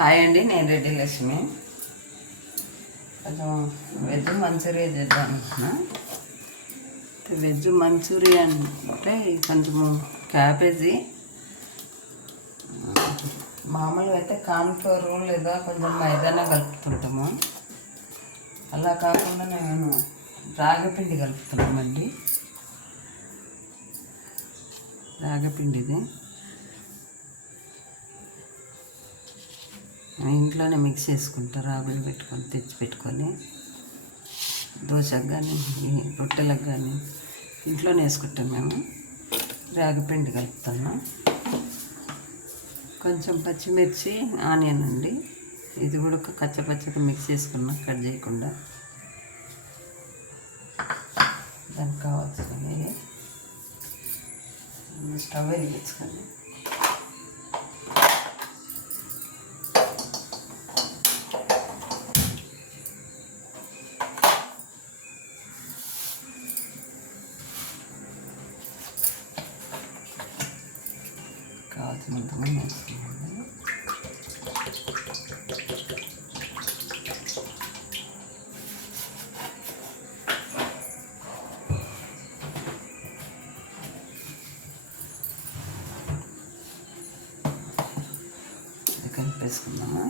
Hi అండి, నేను రెడ్డి లక్ష్మి. కొంచెం వెజ్ మంచూరియా చేద్దాం అనుకున్నా. వెజ్ మంచూరియా అంటే కొంచెము క్యాబేజీ మామూలుగా అయితే కార్న్ఫ్లోర్ లేదా కొంచెం మైదానా కలుపుతుంటాము. అలా కాకుండా నేను రాగిపిండి కలుపుతున్నామండి. రాగిపిండిది ఇంట్లోనే మిక్స్ చేసుకుంటా. రాగులు తెచ్చి పెట్టుకొని దోశకు కానీ రొట్టెలకు కానీ ఇంట్లోనే వేసుకుంటాం మేము. రాగిపిండి కలుపుతున్నాం. కొంచెం పచ్చిమిర్చి, ఆనియన్ అండి. ఇది కూడా కచ్చపచ్చగా మిక్స్ చేసుకున్నాం, కట్ చేయకుండా. దానికి కావాల్సినవి స్టవ్ వెలిగించుకొని కావాల్సినంత వేసుకున్నాను. ఇది కలిపేసుకుందామా.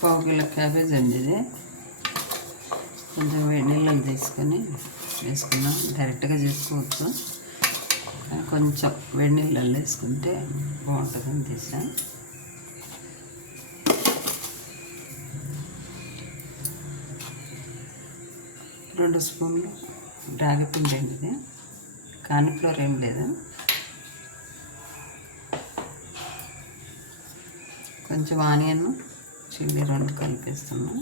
పావు కిలో క్యాబేజ్ అండి ఇది. కొంచెం వేడి నీళ్ళని తీసుకొని వేసుకున్నాం. డైరెక్ట్గా చేసుకోవచ్చు, కొంచెం వేడి నీళ్ళల్లో వేసుకుంటే బాగుంటుందని తీసాం. రెండు స్పూన్లు రాగిపిండి అండి ఇది. కార్న్ఫ్లోర్ ఏం లేదు. కొంచెం ఆనియన్, చిల్లీ రెండు కలిపేస్తున్నాం.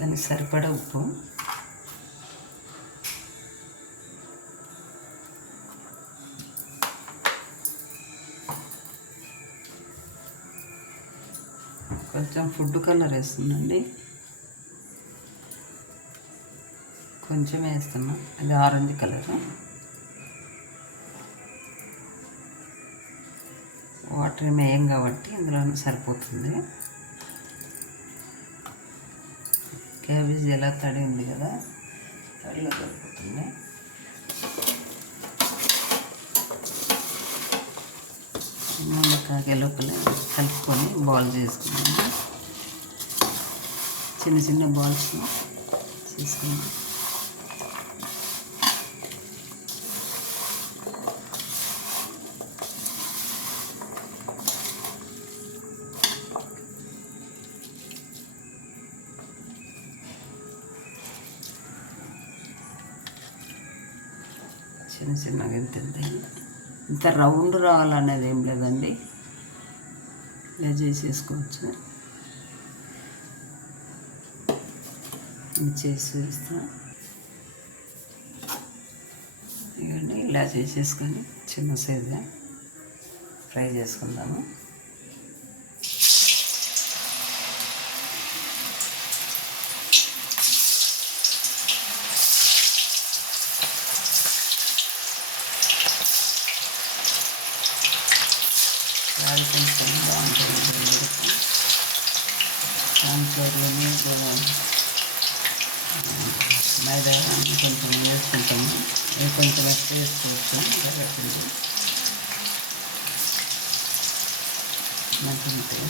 దానికి సరిపడా ఉప్పు, కొంచెం ఫుడ్ కలర్ వేస్తుందండి. కొంచెం వేస్తున్నాం, అది ఆరెంజ్ కలర్. వాటర్ ఏమి వేయం కాబట్టి ఇందులో సరిపోతుంది. క్యాబేజీ ఎలా తడి ఉంది కదా, తడిలో సరిపోతుంది. నూనె కాగే లోపల కలుపుకొని బాల్ చేసుకున్నాము. చిన్న చిన్న బాల్స్ చేసుకున్నాం. చిన్న చిన్నగా ఇంత రౌండ్ రావాలనేది ఏం లేదండి, ఇలా చేసేసుకోవచ్చు. చేసేస్తా ఇవన్నీ ఇలా చేసేసుకొని చిన్న సైజుగా ఫ్రై చేసుకుందాము. కొంచెం బాగుంటుంది. కార్న్ఫ్లోర్లోనే మైదా కొంచెం వేసుకుంటాము. ఇది కొంచెం ఎక్కువ వేసుకోవచ్చు కాబట్టి మంచిగా.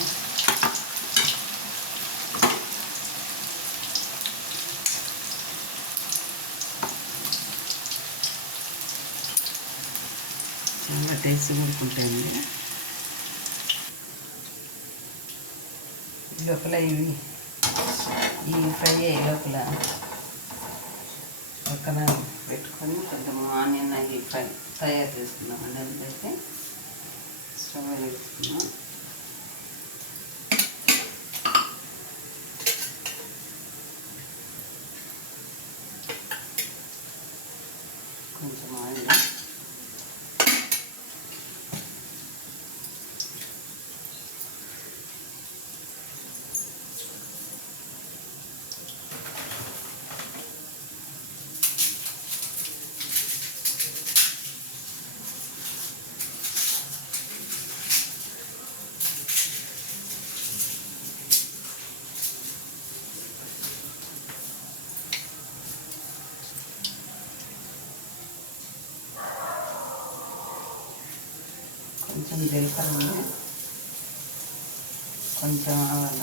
చాలా టేస్ట్ కొడుకుంటాయండి. లోపల ఈ ఫ్రై అయ్యే లోపల పక్కన పెట్టుకొని కొంచెం ఆనియన్ అవి తయారు చేసుకున్నామండి. అందుకైతే స్టవ్ వేసుకున్నాం. కొంచెం ఆయిల్, జీలకర్ర, కొంచెం ఆవాల,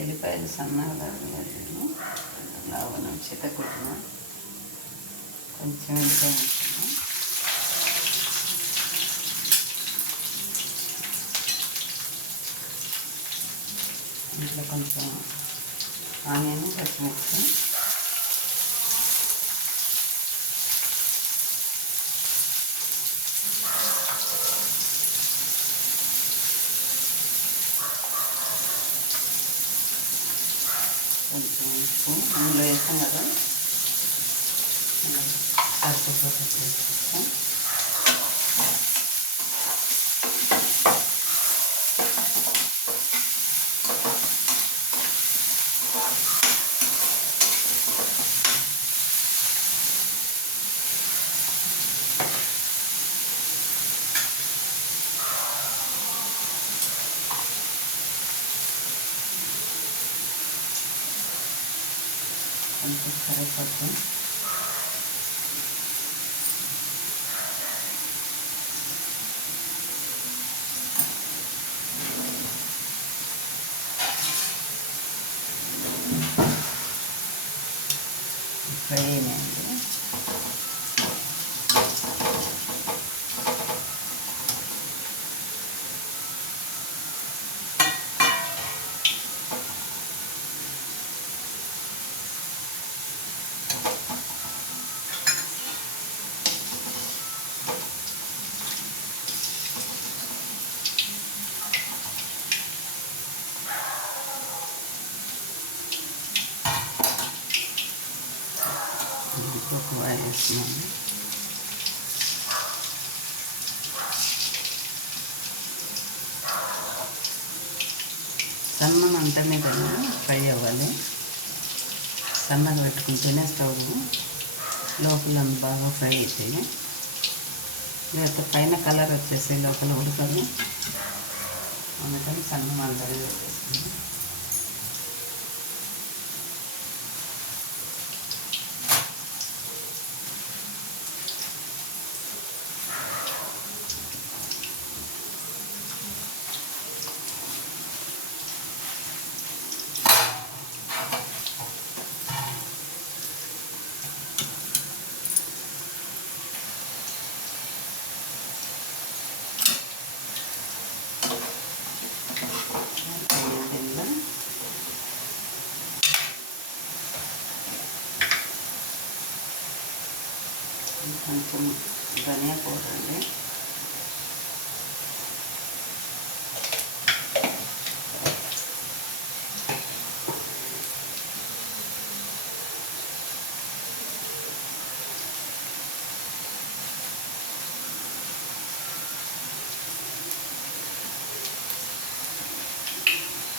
ఎల్లిపాయలు సన్నగా లవంగం చితకుట్టిన కొంచెం ఇంకా ఇంట్లో కొంచెం ఆనియన్, పచ్చిమిర్చి, కొంచెం ఉప్పు అందులో వేస్తాం కదా, కరివేపాకు వేసేస్తాం. కొంచెం కరివేపాకు, ఫ్రై అయినాయండి. ఒక వేస్తున్నాను. సన్న మంట మీద ఫ్రై అవ్వాలి. సన్నగా పెట్టుకుంటేనే స్టవ్ లోపల బాగా ఫ్రై అవుతాయి. లేకపోతే పైన కలర్ వచ్చేసి లోపల ఉడకదు. అందుకని సన్న మంట పెట్టేస్తుంది. కొంచెం ధనియా పౌడర్ అండి,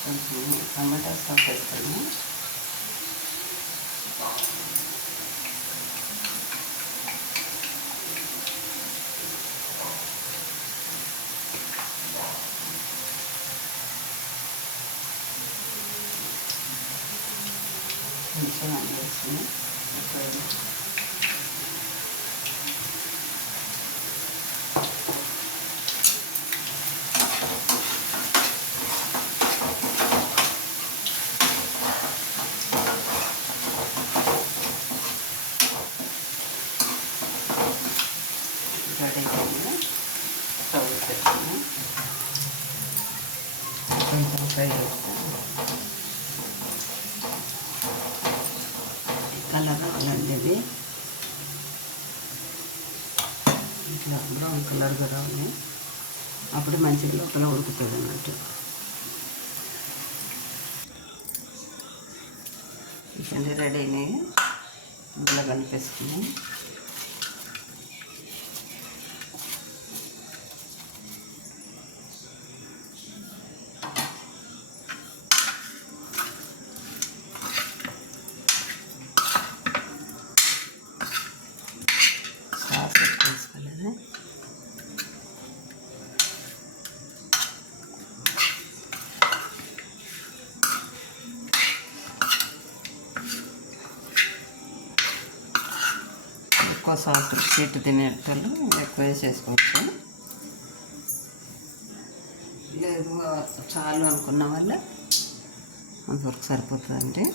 కొంచెం టమాటా సాస్ వేస్తాను. కొంచెం వేసుకుని రెడీ అయింది. స్టవ్ పెట్టుకుని కొంచెం ఫ్రై చేస్తాను. కలర్ రావాలండి, ఇది ఇట్లా బ్రౌన్ కలర్గా రావాలి. అప్పుడు మంచిగా లోపల ఉడుకుతుంది అన్నట్టు. ఇవన్నీ రెడీ అయినాయి. ఇంట్లో కనిపిస్తుంది. ఎక్కువ సాల్ట్ స్వీట్ తినేటోళ్ళు ఎక్కువ వేసేసుకోవచ్చు, లేదు చాలు అనుకున్న వల్ల అంతవరకు సరిపోతుందండి.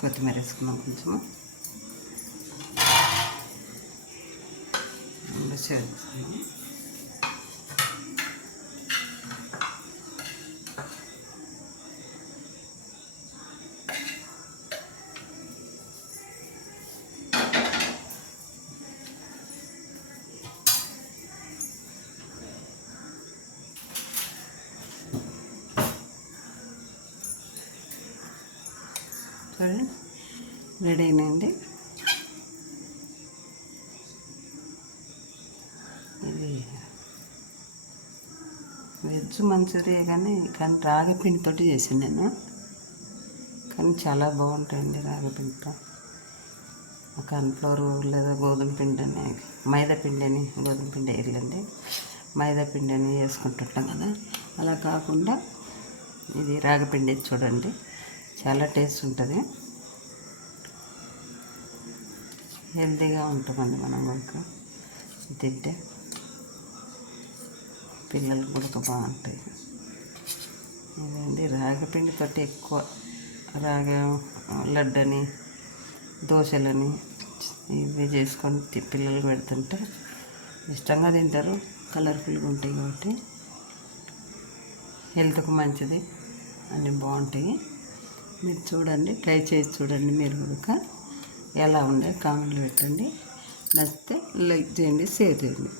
కొత్తిమీర వేసుకున్నాం కొంచెము, వేసుకున్నాం. చూడండి రెడీ అయినాయండి. ఇది వెజ్ మంచూరియా కానీ రాగి పిండితో చేసాను నేను, కానీ చాలా బాగుంటాయండి రాగి పిండితో. కార్న్ఫ్లోర్ లేదా గోధుమ పిండి అని, మైదా పిండి అని, గోధుమ పిండి వేయాలండి, మైదా పిండి అని వేసుకుంటుంటాం కదా, అలా కాకుండా ఇది రాగి పిండి చూడండి, చాలా టేస్ట్ ఉంటుంది, హెల్తీగా ఉంటుందండి. మనం కనుక తింటే పిల్లలకు కూడా బాగుంటాయి. ఇదండి రాగి పిండితో ఎక్కువ రాగి లడ్డని, దోశలని ఇవి చేసుకొని పిల్లలకు పెడుతుంటే ఇష్టంగా తింటారు, కలర్ఫుల్గా ఉంటాయి కాబట్టి హెల్త్కు మంచిది, అన్నీ బాగుంటాయి. మీరు చూడండి, ట్రై చేసి చూడండి. మీరు కూడా ఎలా ఉండే కామెంట్లు పెట్టండి, నచ్చితే లైక్ చేయండి, షేర్ చేయండి.